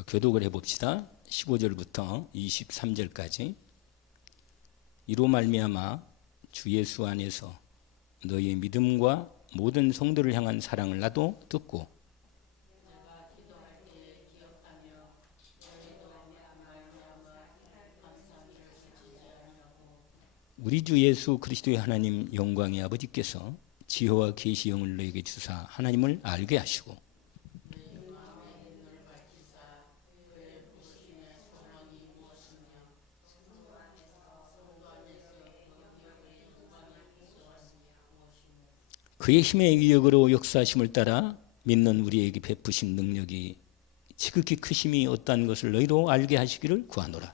교독을 해봅시다. 15절부터 23절까지. 이로 말미암아 주 예수 안에서 너희의 믿음과 모든 성도를 향한 사랑을 나도 듣고 우리 주 예수 그리스도의 하나님 영광의 아버지께서 지혜와 계시 영을 너에게 주사 하나님을 알게 하시고 그의 힘의 위력으로 역사하심을 따라 믿는 우리에게 베푸신 능력이 지극히 크심이 어떠한 것을 너희로 알게 하시기를 구하노라.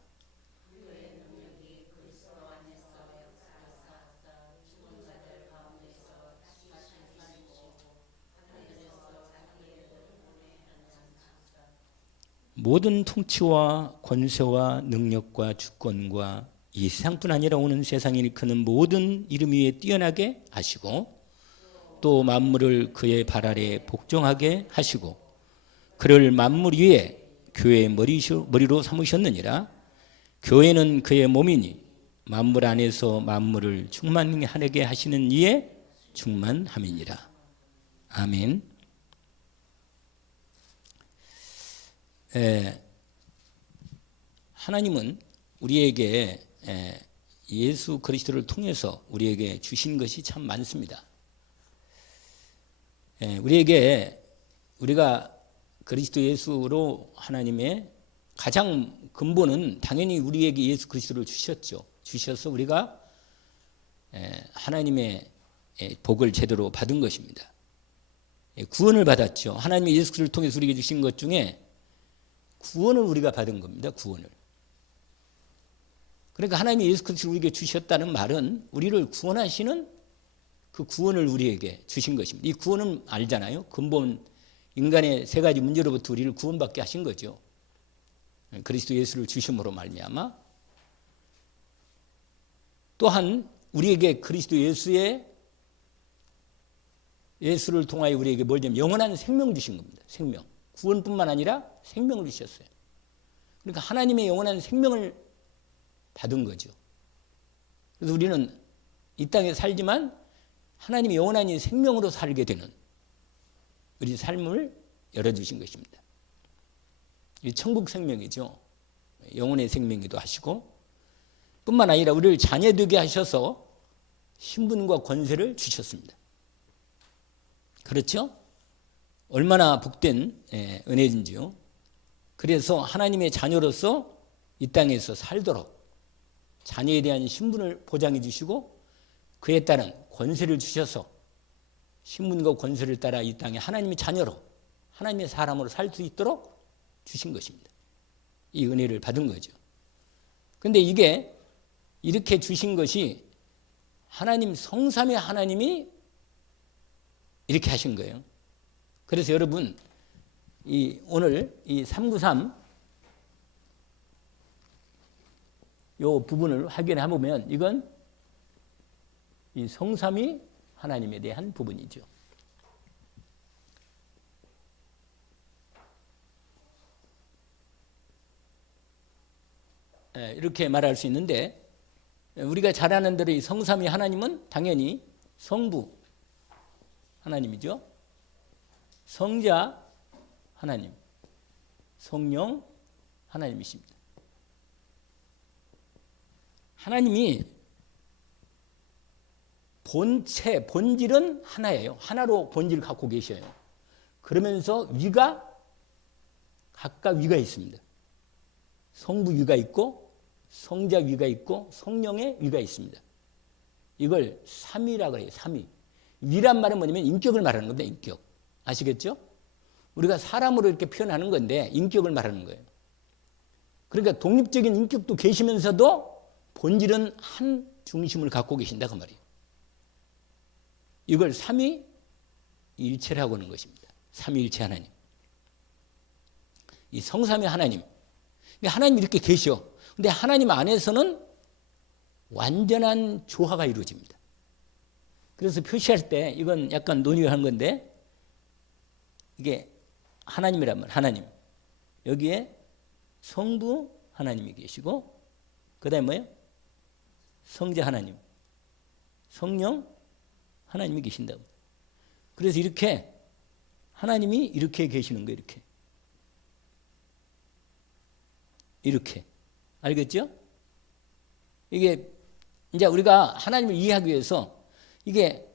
모든 통치와 권세와 능력과 주권과 이 세상뿐 아니라 오는 세상에 일컫는 모든 이름 위에 뛰어나게 하시고 또 만물을 그의 발 아래 복종하게 하시고 그를 만물 위에 교회의 머리로 삼으셨느니라. 교회는 그의 몸이니 만물 안에서 만물을 충만하게 하시는 이에 충만함이니라. 아멘. 하나님은 우리에게 예수 그리스도를 통해서 우리에게 주신 것이 참 많습니다. 우리가 그리스도 예수로 하나님의 가장 근본은 당연히 우리에게 예수 그리스도를 주셨죠. 주셔서 우리가 하나님의 복을 제대로 받은 것입니다. 구원을 받았죠. 하나님이 예수 그리스도를 통해서 우리에게 주신 것 중에 구원을 우리가 받은 겁니다. 구원을. 그러니까 하나님이 예수 그리스도를 우리에게 주셨다는 말은 우리를 구원하시는 그 구원을 우리에게 주신 것입니다. 이 구원은 알잖아요. 근본 인간의 세 가지 문제로부터 우리를 구원받게 하신 거죠. 그리스도 예수를 주심으로 말미암아 또한 우리에게 그리스도 예수를 통하여 우리에게 뭘 주냐면 영원한 생명 주신 겁니다. 생명. 구원뿐만 아니라 생명을 주셨어요. 그러니까 하나님의 영원한 생명을 받은 거죠. 그래서 우리는 이 땅에 살지만 하나님이 영원한 생명으로 살게 되는 우리 삶을 열어주신 것입니다. 이 천국 생명이죠. 영혼의 생명이기도 하시고 뿐만 아니라 우리를 자녀되게 하셔서 신분과 권세를 주셨습니다. 그렇죠? 얼마나 복된 은혜인지요. 그래서 하나님의 자녀로서 이 땅에서 살도록 자녀에 대한 신분을 보장해 주시고 그에 따른 권세를 주셔서 신분과 권세를 따라 이 땅에 하나님의 자녀로 하나님의 사람으로 살 수 있도록 주신 것입니다. 이 은혜를 받은 거죠. 그런데 이게 이렇게 주신 것이 하나님 성삼위 하나님이 이렇게 하신 거예요. 그래서 여러분 오늘 이 393 요 부분을 확인해 보면 이건 이 성삼위 하나님에 대한 부분이죠. 이렇게 말할 수 있는데 우리가 잘 아는 대로 이 성삼위 하나님은 당연히 성부 하나님이죠. 성자 하나님, 성령 하나님이십니다. 하나님이 본질은 하나예요. 하나로 본질을 갖고 계셔요. 그러면서 각각 위가 있습니다. 성부 위가 있고 성자 위가 있고 성령의 위가 있습니다. 이걸 삼위라고 해요. 삼위. 위란 말은 뭐냐면 인격을 말하는 겁니다. 인격. 아시겠죠? 우리가 사람으로 이렇게 표현하는 건데 인격을 말하는 거예요. 그러니까 독립적인 인격도 계시면서도 본질은 한 중심을 갖고 계신다 그 말이에요. 이걸 삼위일체라고 하는 것입니다. 삼위일체 하나님. 이 성삼위 하나님. 하나님이 이렇게 계셔. 근데 하나님 안에서는 완전한 조화가 이루어집니다. 그래서 표시할 때 이건 약간 논의를 한 건데 이게 하나님이라면 하나님. 여기에 성부 하나님이 계시고 그 다음에 뭐예요? 성자 하나님, 성령 하나님이 계신다고. 그래서 이렇게 하나님이 이렇게 계시는 거예요. 이렇게. 알겠죠? 이게 이제 우리가 하나님을 이해하기 위해서 이게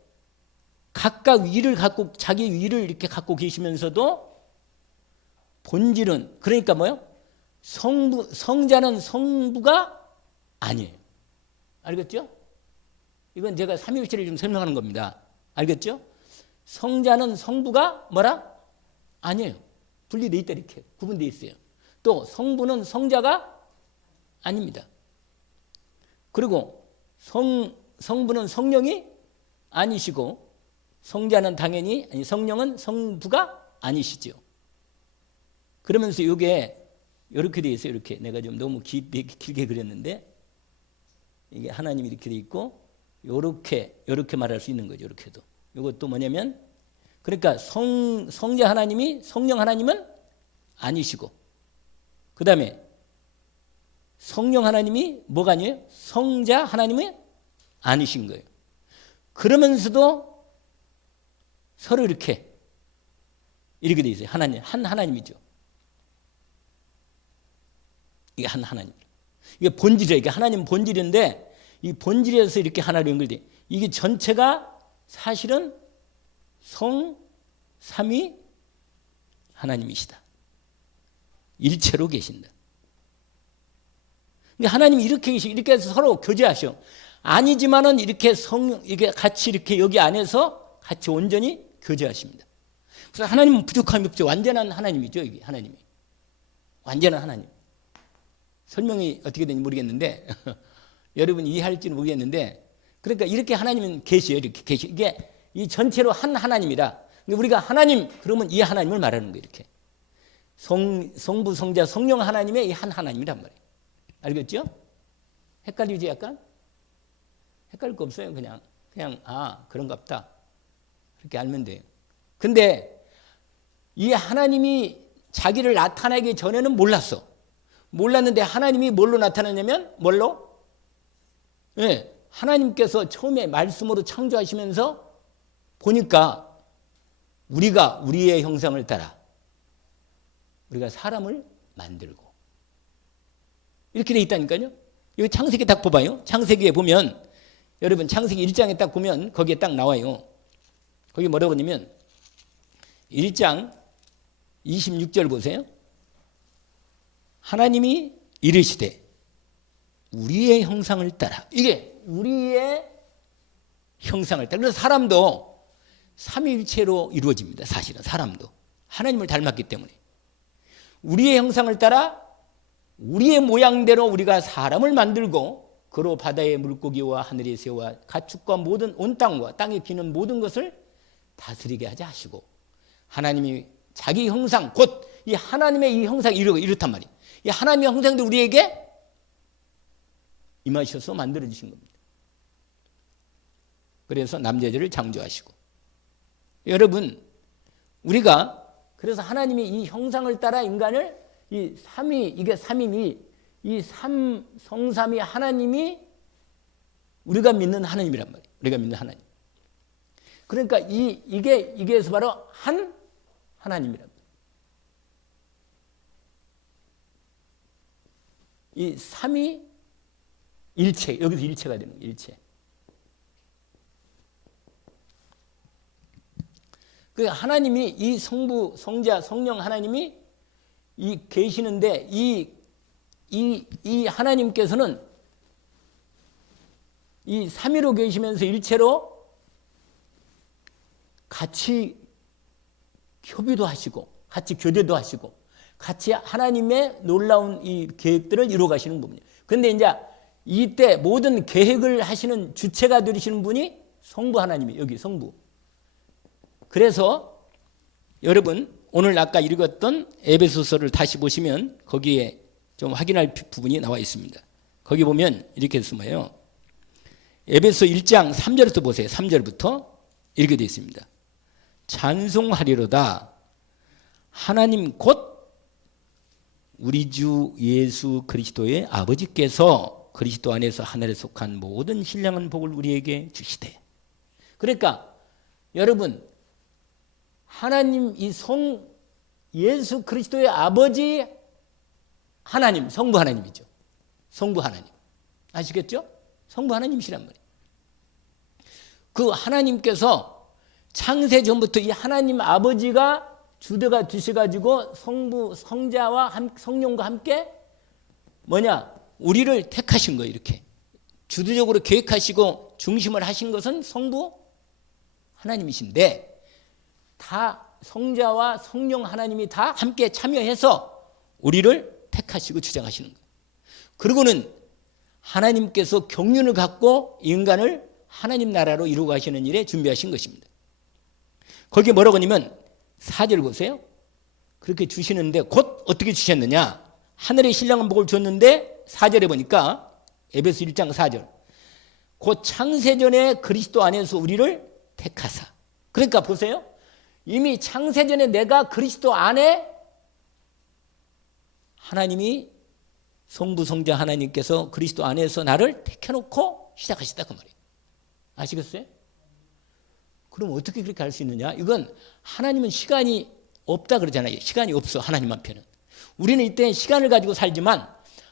각각 위를 갖고 자기 위를 이렇게 갖고 계시면서도 본질은 그러니까 뭐요? 성자는 성부가 아니에요. 알겠죠? 이건 제가 삼위일체를 좀 설명하는 겁니다. 알겠죠? 성자는 성부가 뭐라? 아니에요. 분리되어 있다 이렇게 구분되어 있어요. 또 성부는 성자가 아닙니다. 그리고 성부는 성령이 아니시고 성자는 당연히 아니 성령은 성부가 아니시죠. 그러면서 이게 이렇게 되어 있어요. 이렇게 내가 좀 너무 길게 그렸는데 이게 하나님이 이렇게 되어 있고 이렇게 말할 수 있는 거죠. 이렇게도. 이것도 뭐냐면 그러니까 성자 하나님이 성령 하나님은 아니시고 그 다음에 성령 하나님이 뭐가 아니에요? 성자 하나님은 아니신 거예요. 그러면서도 서로 이렇게 돼 있어요. 하나님, 한 하나님이죠. 이게 한 하나님. 이게 본질이에요. 이게 하나님 본질인데 이 본질에서 이렇게 하나로 연결돼. 이게 전체가 사실은 삼위 하나님이시다. 일체로 계신다. 하나님이 이렇게 해서 서로 교제하셔. 아니지만은 이렇게 이게 같이 이렇게 여기 안에서 같이 온전히 교제하십니다. 그래서 하나님은 부족함이 없죠. 완전한 하나님이죠. 이게 하나님이. 완전한 하나님. 설명이 어떻게 되는지 모르겠는데 여러분이 이해할지는 모르겠는데 그러니까 이렇게 하나님은 계시요. 이렇게 계시. 이게 이 전체로 한 하나님이라 우리가 하나님 그러면 이 하나님을 말하는 거예요. 이렇게. 성부, 성자, 성령 하나님의 이 한 하나님이란 말이에요. 알겠죠? 헷갈리지 약간? 헷갈릴 거 없어요. 그냥 그런가 보다. 그렇게 알면 돼요. 근데 이 하나님이 자기를 나타내기 전에는 몰랐어. 몰랐는데 하나님이 뭘로 나타나냐면 뭘로? 네, 하나님께서 처음에 말씀으로 창조하시면서 보니까 우리가 우리의 형상을 따라 우리가 사람을 만들고 이렇게 돼 있다니까요. 여기 창세기 딱 봐봐요. 창세기에 보면 여러분 창세기 1장에 딱 보면 거기에 딱 나와요. 거기 뭐라고 하냐면 1장 26절 보세요. 하나님이 이르시되 우리의 형상을 따라. 이게 우리의 형상을 따라. 그래서 사람도 삼위일체로 이루어집니다. 사실은 사람도 하나님을 닮았기 때문에 우리의 형상을 따라 우리의 모양대로 우리가 사람을 만들고 그로 바다의 물고기와 하늘의 새와 가축과 모든 온 땅과 땅에 기는 모든 것을 다스리게 하자 하시고 하나님이 자기 형상 곧 이 하나님의 이 형상이 이렇단 말이에요. 이 하나님의 형상도 우리에게 임하셔서 만들어주신 겁니다. 그래서 남자들을 창조하시고 여러분 우리가 그래서 하나님이 이 형상을 따라 인간을 이 삼위 이게 삼위니 이 성삼위 하나님이 우리가 믿는 하나님이란 말이에요. 우리가 믿는 하나님. 그러니까 이게서 바로 한 하나님이란 말이에요. 이 삼위 일체 여기서 일체가 되는 거예요. 일체. 그 하나님이 이 성부, 성자, 성령 하나님이 이 계시는데 이 하나님께서는 이 삼위로 계시면서 일체로 같이 협의도 하시고 같이 교제도 하시고 같이 하나님의 놀라운 이 계획들을 이루어 가시는 분이에요. 그런데 이제 이때 모든 계획을 하시는 주체가 되시는 분이 성부 하나님이에요. 여기 성부. 그래서 여러분 오늘 아까 읽었던 에베소서를 다시 보시면 거기에 좀 확인할 부분이 나와 있습니다. 거기 보면 이렇게 쓰며요. 에베소 1장 3절부터 보세요. 3절부터 이렇게 되어 있습니다. 찬송하리로다 하나님 곧 우리 주 예수 그리스도의 아버지께서 그리스도 안에서 하늘에 속한 모든 신령한 복을 우리에게 주시되. 그러니까 여러분, 하나님 이 예수 그리스도의 아버지 하나님, 성부 하나님이죠. 성부 하나님. 아시겠죠? 성부 하나님이시란 말이에요. 그 하나님께서 창세 전부터 이 하나님 아버지가 주도가 되셔가지고 성부, 성자와 성령과 함께 우리를 택하신 거예요. 이렇게 주도적으로 계획하시고 중심을 하신 것은 성부 하나님이신데, 다 성자와 성령 하나님이 다 함께 참여해서 우리를 택하시고 주장하시는 거예요. 그리고는 하나님께서 경륜을 갖고 인간을 하나님 나라로 이루어 가시는 일에 준비하신 것입니다. 거기에 뭐라고 하냐면 4절 보세요. 그렇게 주시는데 곧 어떻게 주셨느냐. 하늘의 신령한 복을 줬는데 4절에 보니까 에베소 1장 4절. 곧 창세전에 그리스도 안에서 우리를 택하사. 그러니까 보세요. 이미 창세전에 내가 그리스도 안에 하나님이 성부 성자 하나님께서 그리스도 안에서 나를 택해놓고 시작하시다 그 말이에요. 아시겠어요? 그럼 어떻게 그렇게 할 수 있느냐? 이건 하나님은 시간이 없다 그러잖아요. 시간이 없어, 하나님 한편은. 우리는 이때 시간을 가지고 살지만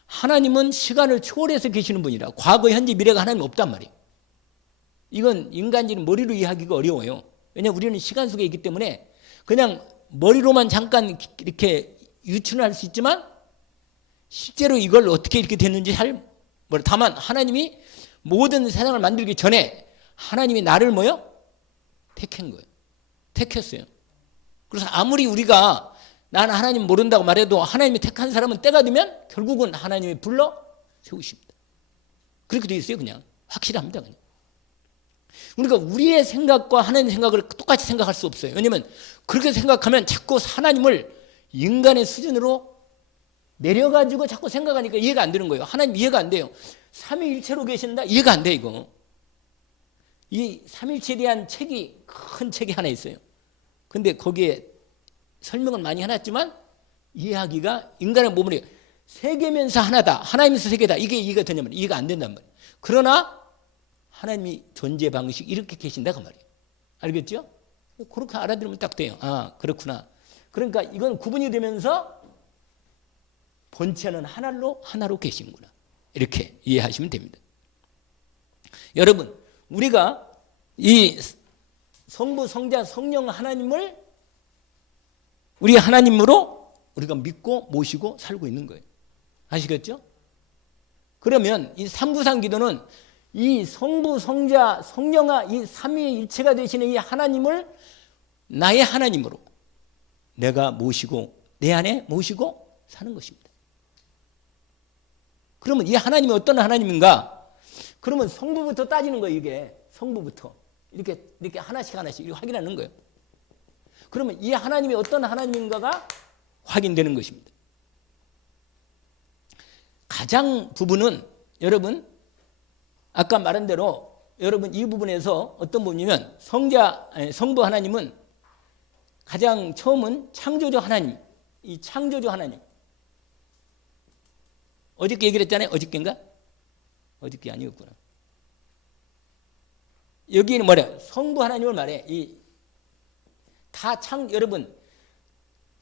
하나님은 시간을 초월해서 계시는 분이라. 과거, 현재, 미래가 하나님 없단 말이에요. 이건 인간적인 머리로 이해하기가 어려워요. 왜냐하면 우리는 시간 속에 있기 때문에 그냥 머리로만 잠깐 이렇게 유추를 할 수 있지만 실제로 이걸 어떻게 이렇게 됐는지 다만 하나님이 모든 세상을 만들기 전에 하나님이 나를 택한 거예요. 택했어요. 그래서 아무리 우리가 나는 하나님 모른다고 말해도 하나님이 택한 사람은 때가 되면 결국은 하나님이 불러 세우십니다. 그렇게 되어 있어요. 그냥 확실합니다. 그냥. 그러니까 우리의 생각과 하나님의 생각을 똑같이 생각할 수 없어요. 왜냐하면 그렇게 생각하면 자꾸 하나님을 인간의 수준으로 내려가지고 자꾸 생각하니까 이해가 안 되는 거예요. 하나님 이해가 안 돼요. 삼위일체로 계신다? 이해가 안 돼, 이거. 이 삼위일체에 대한 큰 책이 하나 있어요. 근데 거기에 설명은 많이 해놨지만 이해하기가 인간의 몸으로 세계면서 하나다, 하나님에서 세계다, 이게 이해가 되냐면 이해가 안 된단 말이에요. 그러나 하나님이 존재 방식 이렇게 계신다 그 말이에요. 알겠죠? 그렇게 알아들으면 딱 돼요. 아, 그렇구나. 그러니까 이건 구분이 되면서 본체는 하나로 계시는구나. 이렇게 이해하시면 됩니다. 여러분, 우리가 이 성부, 성자, 성령 하나님을 우리 하나님으로 우리가 믿고 모시고 살고 있는 거예요. 아시겠죠? 그러면 이 삼부상 기도는 이 성부, 성자, 성령아 이 삼위일체가 되시는 이 하나님을 나의 하나님으로 내가 모시고 내 안에 모시고 사는 것입니다. 그러면 이 하나님이 어떤 하나님인가? 그러면 성부부터 따지는 거예요. 이게 성부부터 이렇게 하나씩 이렇게 확인하는 거예요. 그러면 이 하나님이 어떤 하나님인가가 확인되는 것입니다. 가장 부분은 여러분 아까 말한 대로 여러분 이 부분에서 어떤 부분이면 성부 하나님은 가장 처음은 창조주 하나님, 이 창조주 하나님. 어저께 얘기를 했잖아요. 어저께인가? 어저께 아니었구나. 여기는 뭐래요? 성부 하나님을 말해. 여러분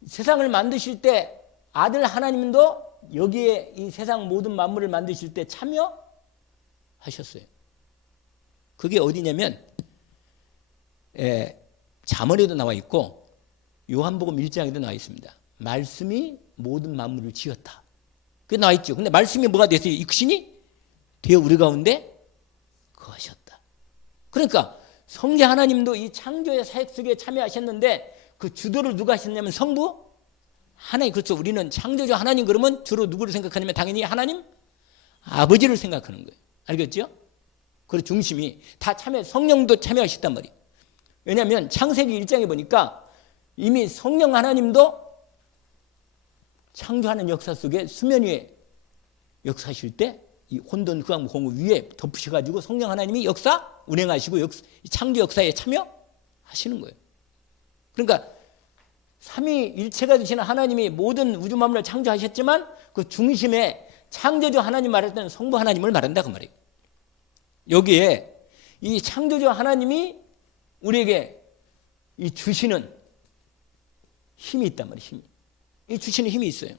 세상을 만드실 때 아들 하나님도 여기에 이 세상 모든 만물을 만드실 때 참여하셨어요. 그게 어디냐면 잠언에도 나와 있고 요한복음 1장에도 나와 있습니다. 말씀이 모든 만물을 지었다. 그게 나와 있죠. 근데 말씀이 뭐가 됐어요? 육신이 되어 우리 가운데 거하셨다. 그러니까 성자 하나님도 이 창조의 사역 속에 참여하셨는데 그 주도를 누가 하셨냐면 성부 하나님. 그렇죠. 우리는 창조주 하나님 그러면 주로 누구를 생각하냐면 당연히 하나님 아버지를 생각하는 거예요. 알겠죠? 그리고 중심이 다 성령도 참여하셨단 말이에요. 왜냐하면 창세기 1장에 보니까 이미 성령 하나님도 창조하는 역사 속에 수면 위에 역사하실 때 이 혼돈 흑암 공허 위에 덮으셔가지고 성령 하나님이 운행하시고 창조 역사에 참여하시는 거예요. 그러니까 삼위일체가 되시는 하나님이 모든 우주 만물을 창조하셨지만 그 중심에 창조주 하나님 말할 때는 성부 하나님을 말한다 그 말이에요. 여기에 이 창조주 하나님이 우리에게 이 주시는 힘이 있단 말이에요. 힘이. 이 주시는 힘이 있어요.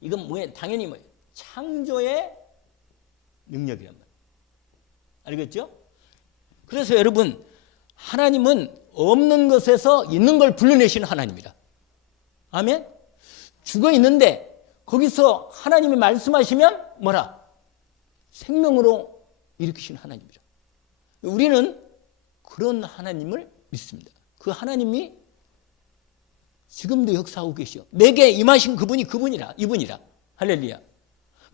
이건 뭐예요? 당연히 뭐예요? 창조의 능력이란 말이에요. 알겠죠? 그래서 여러분, 하나님은 없는 것에서 있는 걸 불러내시는 하나님이라. 아멘? 죽어 있는데 거기서 하나님이 말씀하시면 뭐라? 생명으로 일으키시는 하나님이라. 우리는 그런 하나님을 믿습니다. 그 하나님이 지금도 역사하고 계시오. 내게 임하신 그분이 그분이라, 이분이라. 할렐루야.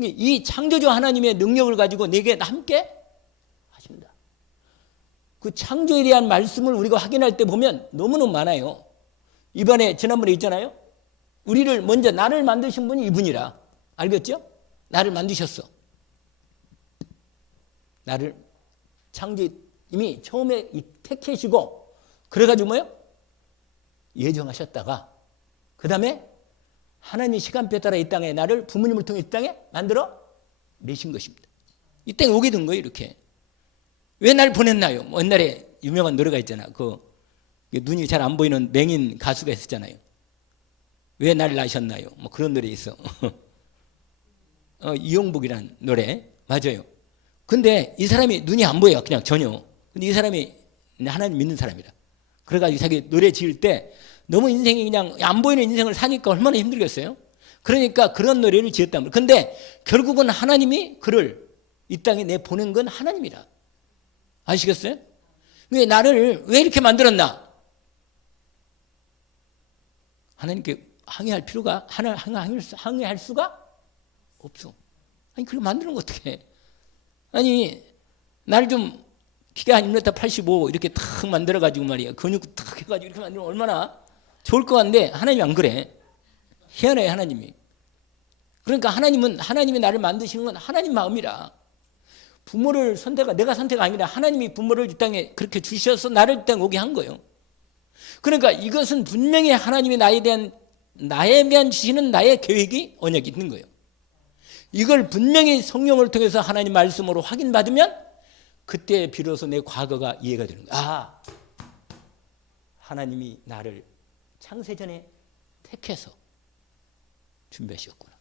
이 창조주 하나님의 능력을 가지고 내게 함께 하신다. 그 창조에 대한 말씀을 우리가 확인할 때 보면 너무너무 많아요. 이번에 지난번에 있잖아요. 우리를 먼저 나를 만드신 분이 이분이라. 알겠죠? 나를 만드셨어. 나를 창조 이미 처음에 택하시고 그래가지고 뭐요? 예정하셨다가 그 다음에 하나님의 시간표에 따라 이 땅에 나를 부모님을 통해 이 땅에 만들어 내신 것입니다. 이 땅에 오게 된 거예요. 이렇게. 왜 날 보냈나요? 뭐 옛날에 유명한 노래가 있잖아. 그 눈이 잘 안 보이는 맹인 가수가 있었잖아요. 왜 날 낳으셨나요? 뭐 그런 노래 있어. 이용복이라는 노래. 맞아요. 근데 이 사람이 눈이 안 보여요. 그냥 전혀. 근데 이 사람이 하나님 믿는 사람이라. 그래가지고 자기 노래 지을 때 너무 인생이 그냥 안 보이는 인생을 사니까 얼마나 힘들겠어요? 그러니까 그런 노래를 지었단 말이에요. 근데 결국은 하나님이 그를 이 땅에 내보낸 건 하나님이라. 아시겠어요? 왜 나를 왜 이렇게 만들었나? 하나님께 항의할 필요가 항의할 수가 없어. 아니 그걸 만드는 거 어떻게 해? 아니 나를 좀 키가 한 1m 85 이렇게 탁 만들어가지고 말이야. 근육 탁 해가지고 이렇게 만들면 얼마나 좋을 것 같은데 하나님이 안 그래. 희한해 하나님이. 그러니까 하나님이 나를 만드시는 건 하나님 마음이라. 부모를 내가 선택이 아니라 하나님이 부모를 이 땅에 그렇게 주셔서 나를 이 땅에 오게 한 거예요. 그러니까 이것은 분명히 하나님이 나에 대한 주시는 나의 계획이 언약이 있는 거예요. 이걸 분명히 성령을 통해서 하나님 말씀으로 확인받으면 그때 비로소 내 과거가 이해가 되는 거야. 아, 하나님이 나를 창세전에 택해서 준비하셨구나.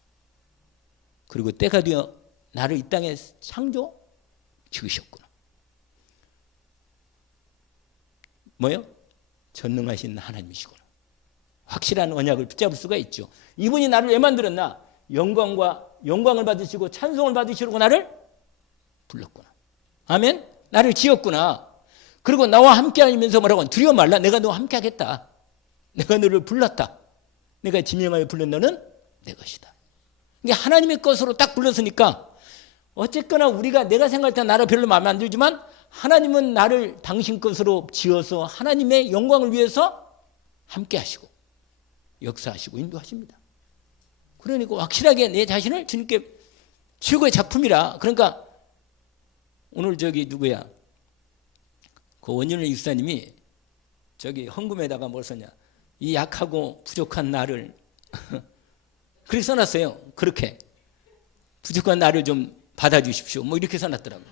그리고 때가 되어 나를 이 땅에 창조 지으셨구나. 뭐요? 전능하신 하나님이시구나. 확실한 언약을 붙잡을 수가 있죠. 이분이 나를 왜 만들었나? 영광을 받으시고 찬송을 받으시려고 나를 불렀구나. 아멘? 나를 지었구나. 그리고 나와 함께 하면서 뭐라고? 두려워 말라. 내가 너와 함께 하겠다. 내가 너를 불렀다. 내가 지명하여 불른 너는 내 것이다. 이게 하나님의 것으로 딱 불렀으니까 어쨌거나 우리가 내가 생각할 때 나를 별로 마음에 안 들지만 하나님은 나를 당신 것으로 지어서 하나님의 영광을 위해서 함께 하시고 역사하시고 인도하십니다. 그러니까 확실하게 내 자신을 주님께 최고의 작품이라. 그러니까 오늘 누구야? 그 원윤일 육사님이 헌금에다가 뭘 썼냐? 이 약하고 부족한 나를 그렇게 써놨어요. 그렇게 부족한 나를 좀 받아주십시오. 뭐 이렇게 써놨더라고요.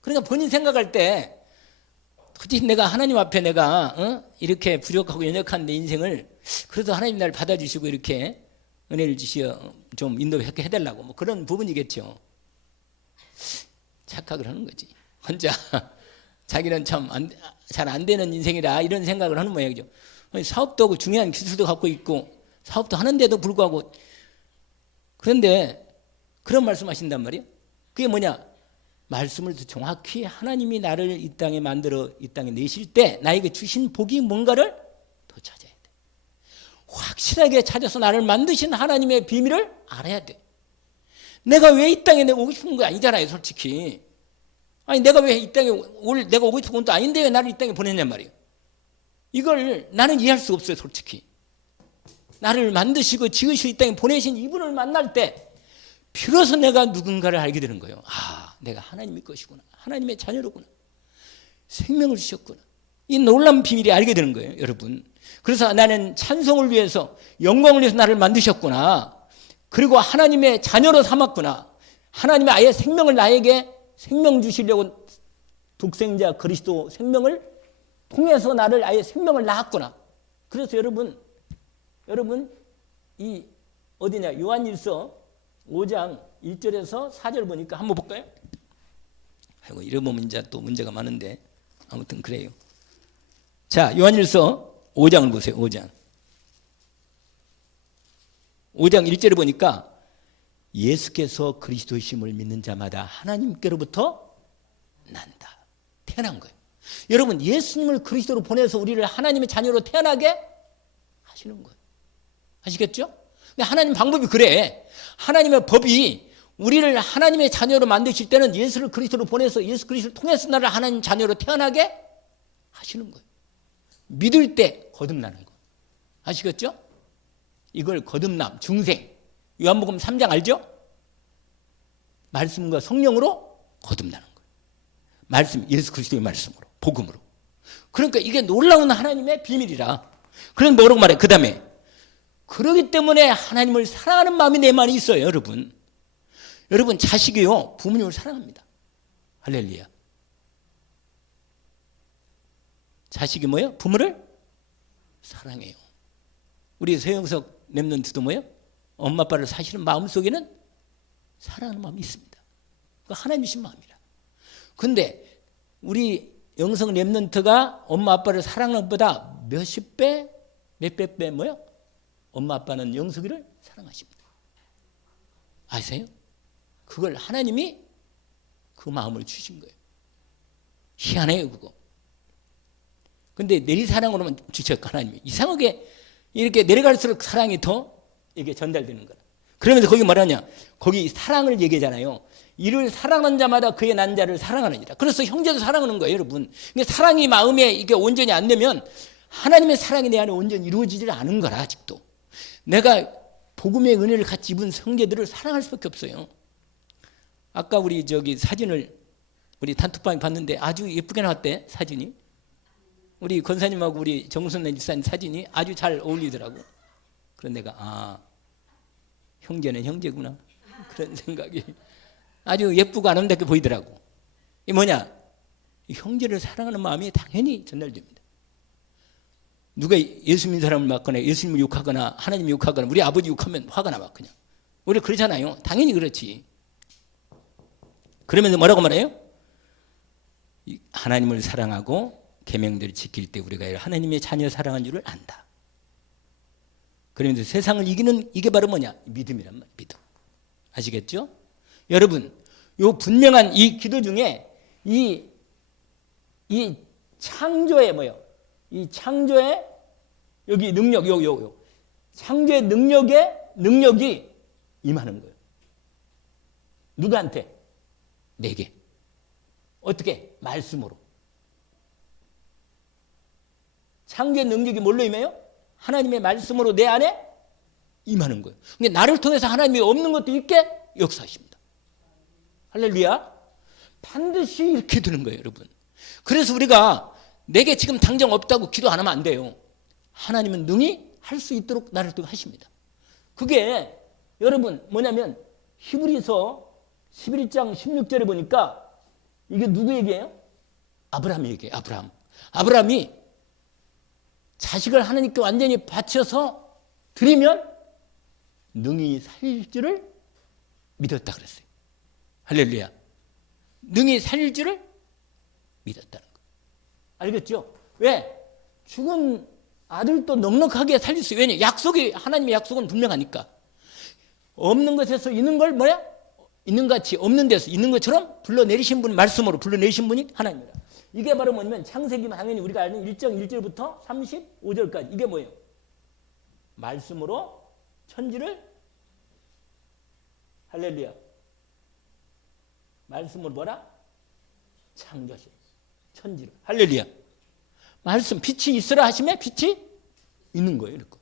그러니까 본인 생각할 때 솔직히 내가 하나님 앞에 내가 이렇게 부족하고 연약한 내 인생을 그래도 하나님 나를 받아주시고 이렇게 은혜를 주시어 좀 인도하게 해달라고 뭐 그런 부분이겠죠. 착각을 하는 거지. 혼자 자기는 참 잘 안 되는 인생이라 이런 생각을 하는 모양이죠. 사업도 하고 중요한 기술도 갖고 있고 사업도 하는데도 불구하고 그런데 그런 말씀하신단 말이에요. 그게 뭐냐? 말씀을 정확히 하나님이 나를 이 땅에 만들어 이 땅에 내실 때 나에게 주신 복이 뭔가를 더 찾아야 돼. 확실하게 찾아서 나를 만드신 하나님의 비밀을 알아야 돼. 내가 왜 이 땅에 내가 오고 싶은 거 아니잖아요, 솔직히. 아니 내가 왜 이 땅에 내가 오고 싶은 것도 아닌데 왜 나를 이 땅에 보냈냔 말이에요. 이걸 나는 이해할 수가 없어요, 솔직히. 나를 만드시고 지으시고 이 땅에 보내신 이분을 만날 때 비로소 내가 누군가를 알게 되는 거예요. 아, 내가 하나님의 것이구나. 하나님의 자녀로구나. 생명을 주셨구나. 이 놀라운 비밀이 알게 되는 거예요, 여러분. 그래서 나는 찬송을 위해서 영광을 위해서 나를 만드셨구나. 그리고 하나님의 자녀로 삼았구나. 하나님의 아예 생명을 나에게 생명 주시려고 독생자 그리스도 생명을 통해서 나를 아예 생명을 낳았구나. 그래서 여러분 이 어디냐 요한일서 5장 1절에서 4절 보니까 한번 볼까요? 아이고 이러면 이제 또 문제가 많은데 아무튼 그래요. 자, 요한일서 5장을 보세요. 5장 1절을 보니까 예수께서 그리스도이심을 믿는 자마다 하나님께로부터 난다. 태어난 거예요. 여러분 예수님을 그리스도로 보내서 우리를 하나님의 자녀로 태어나게 하시는 거예요. 아시겠죠? 근데 하나님 방법이 그래. 하나님의 법이 우리를 하나님의 자녀로 만드실 때는 예수를 그리스도로 보내서 예수 그리스도를 통해서 나를 하나님 자녀로 태어나게 하시는 거예요. 믿을 때 거듭나는 거. 아시겠죠? 이걸 거듭남, 중생. 요한복음 3장 알죠? 말씀과 성령으로 거듭나는 거예요. 말씀, 예수 그리스도의 말씀으로, 복음으로. 그러니까 이게 놀라운 하나님의 비밀이라. 그런 뭐라고 말해? 그 다음에 그러기 때문에 하나님을 사랑하는 마음이 내 마음에 있어요, 여러분. 여러분 자식이요 부모님을 사랑합니다. 할렐루야. 자식이 뭐예요? 부모를 사랑해요. 우리 서영석 랩런트도 뭐예요? 엄마 아빠를 사실은 마음속에는 사랑하는 마음이 있습니다. 그 하나님이신 마음이라. 근데 우리 영성 랩런트가 엄마 아빠를 사랑하는 것보다 몇십 배, 몇백 배 뭐예요? 엄마 아빠는 영석이를 사랑하십니다. 아세요? 그걸 하나님이 그 마음을 주신 거예요. 희한해요 그거. 근데 내리사랑으로만 주셨고 하나님이 이상하게 이렇게 내려갈수록 사랑이 더 이게 전달되는 거라. 그러면서 거기 뭐라냐? 거기 사랑을 얘기하잖아요. 이를 사랑하는 자마다 그의 난 자를 사랑하느니라. 그래서 형제도 사랑하는 거예요, 여러분. 근데 사랑이 마음에 이게 온전히 안 되면 하나님의 사랑이 내 안에 온전히 이루어지질 않은 거라 아직도. 내가 복음의 은혜를 같이 입은 형제들을 사랑할 수밖에 없어요. 아까 우리 저기 사진을 우리 단톡방에 봤는데 아주 예쁘게 나왔대 사진이. 우리 권사님하고 우리 정순래 집사님 사진이 아주 잘 어울리더라고. 그런 내가 형제는 형제구나 그런 생각이 아주 예쁘고 아름답게 보이더라고. 이 뭐냐? 이 형제를 사랑하는 마음이 당연히 전달됩니다. 누가 예수 믿는 사람을 맞거나 예수님을 욕하거나 하나님을 욕하거나 우리 아버지 욕하면 화가 나와 그냥. 우리 그러잖아요. 당연히 그렇지. 그러면서 뭐라고 말해요? 하나님을 사랑하고 계명들을 지킬 때 우리가 하나님의 자녀 사랑한 줄을 안다. 그러면서 세상을 이기는 이게 바로 뭐냐? 믿음이란 말이에요. 믿음. 아시겠죠? 여러분, 요 분명한 이 기도 중에 이 창조의 뭐예요? 이 창조의 여기 능력, 요 창조의 능력이 임하는 거예요. 누구한테? 내게. 어떻게? 말씀으로. 창조의 능력이 뭘로 임해요? 하나님의 말씀으로 내 안에 임하는 거예요. 근데 나를 통해서 하나님이 없는 것도 있게 역사하십니다. 할렐루야. 반드시 이렇게 되는 거예요, 여러분. 그래서 우리가 내게 지금 당장 없다고 기도 안 하면 안 돼요. 하나님은 능히 할 수 있도록 나를 통해 하십니다. 그게 여러분 뭐냐면 히브리서 11장 16절에 보니까 이게 누구 얘기예요? 아브라함 얘기예요. 아브라함이 자식을 하나님께 완전히 바쳐서 드리면 능히 살릴 줄을 믿었다 그랬어요. 할렐루야. 능히 살릴 줄을 믿었다는 거. 알겠죠? 왜? 죽은 아들도 넉넉하게 살릴 수 있어요. 왜냐? 하나님의 약속은 분명하니까. 없는 것에서 있는 걸 뭐야? 있는 같이 없는 데서 있는 것처럼 불러내리신 분, 말씀으로 불러내리신 분이 하나님이라. 이게 바로 뭐냐면 창세기 당연히 우리가 아는 1장 1절부터 35절까지 이게 뭐예요? 말씀으로 천지를 할렐루야. 말씀으로 뭐라? 창조하시 천지를 할렐루야. 말씀 빛이 있으라 하시면 빛이 있는 거예요. 이렇게.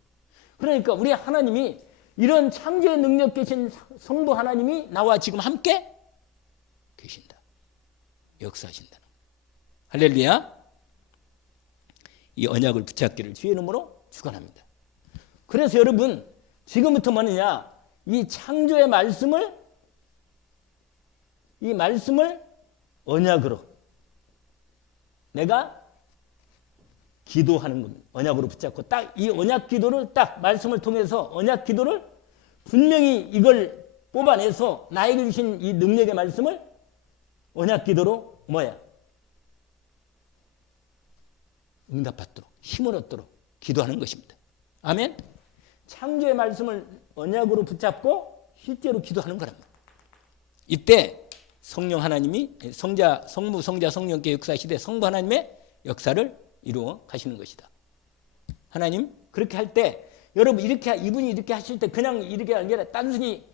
그러니까 우리 하나님이 이런 창조의 능력 계신 성부 하나님이 나와 지금 함께 계신다. 역사하신다. 할렐루야. 이 언약을 붙잡기를 주의 이름으로 주관합니다. 그래서 여러분 지금부터 뭐느냐, 이 창조의 말씀을, 이 말씀을 언약으로 내가 기도하는 겁니다. 언약으로 붙잡고 딱 이 언약 기도를, 딱 말씀을 통해서 언약 기도를 분명히 이걸 뽑아내서 나에게 주신 이 능력의 말씀을 언약 기도로 뭐야? 응답받도록, 힘을 얻도록 기도하는 것입니다. 아멘? 창조의 말씀을 언약으로 붙잡고 실제로 기도하는 거랍니다. 이때 성령 하나님이 성부, 성자, 성령께 역사하시되 성부 하나님의 역사를 이루어 가시는 것이다. 하나님 그렇게 할 때, 여러분 이렇게 이분이 이렇게 하실 때 그냥 이렇게 아니라 단순히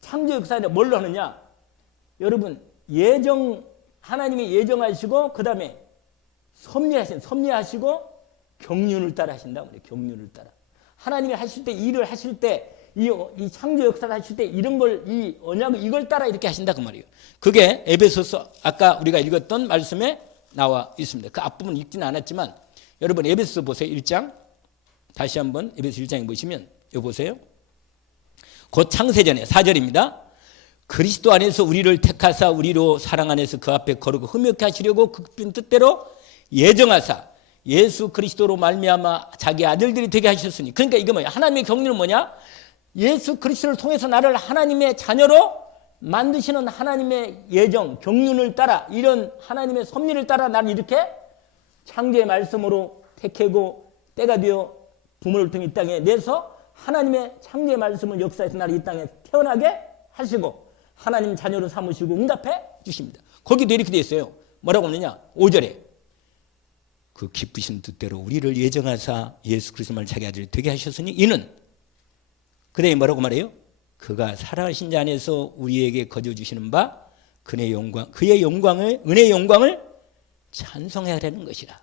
창조 역사에 뭘로 하느냐? 여러분 하나님이 예정하시고 그 다음에 섭리하시고 경륜을 따라 하신다. 경륜을 따라. 하나님이 하실 때, 일을 하실 때, 이 창조 역사를 하실 때 이런 걸, 이 언약을 이걸 따라 이렇게 하신다 그 말이에요. 그게 에베소서 아까 우리가 읽었던 말씀에 나와 있습니다. 그 앞부분 읽지는 않았지만 여러분 에베소 보세요. 1장. 다시 한번 에베소 1장에 보시면 여기 보세요. 곧 창세전에 4절입니다. 그리스도 안에서 우리를 택하사 우리로 사랑 안에서 그 앞에 거룩 흠역케 하시려고 극빈 뜻대로 예정하사 예수 그리스도로 말미암아 자기 아들들이 되게 하셨으니. 그러니까 이게 뭐야? 하나님의 경륜은 뭐냐? 예수 그리스도를 통해서 나를 하나님의 자녀로 만드시는 하나님의 예정, 경륜을 따라, 이런 하나님의 섭리를 따라 나를 이렇게 창조의 말씀으로 택하고 때가 되어 부모를 통해 이 땅에 내서 하나님의 창조의 말씀을 역사해서 나를 이 땅에 태어나게 하시고 하나님 자녀로 삼으시고 응답해 주십니다. 거기도 이렇게 되어 있어요. 뭐라고 하느냐? 5절에 그 기쁘신 뜻대로 우리를 예정하사 예수 그리스도를 자기 아들 되게 하셨으니 이는, 그다음에 뭐라고 말해요? 그가 살아계신 자 안에서 우리에게 거저 주시는 바 그의 영광, 그의 영광을, 은혜의 영광을 찬송해야 하는 것이라.